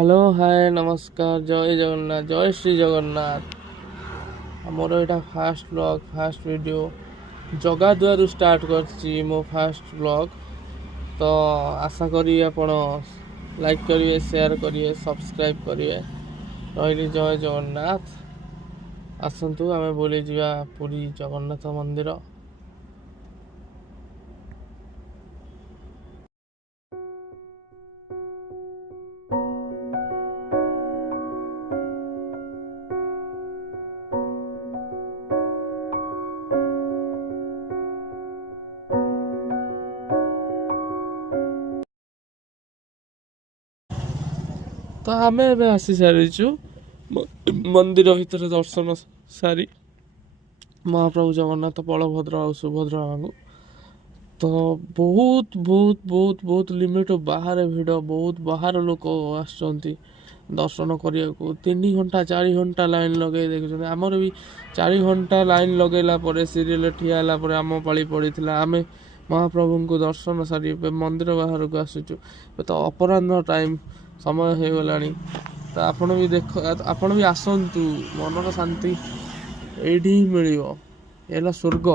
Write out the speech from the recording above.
Hello hi नमस्कार जय जगन्नाथ जय श्री जगन्नाथ। आमर यहाँ फास्ट ब्लॉग फास्ट वीडियो जगा द्वारू स्टार्ट करछि मो फास्ट ब्लॉग। तो आशा करी आपण लाइक करिए शेयर करिए सब्सक्राइब करिए। रही जय जगन्नाथ। आसतु आमे बुली जिबा पुरी जगन्नाथ मंदिर। तो आमे एबे आसी सारिछु मंदिर भितर दर्शन सारी महाप्रभु जगन्नाथ बलभद्र और सुभद्रा को। तो बहुत बहुत बहुत बहुत लिमिट बाहर भिड़ बहुत बाहर लोक आसुँच दर्शन करने को 3 घंटा 4 घंटा लाइन लगे देखुं। आमर भी 4 घंटा लाइन लगेला सीरियल ठिया आम पाली पड़ी आम महाप्रभु को दर्शन सारी मंदिर बाहर को आसुचु। तो अपराह्न टाइम समय हो गला। तो आपण भी देख आपण भी आसतु मनर शांति ये मिल स्वर्ग।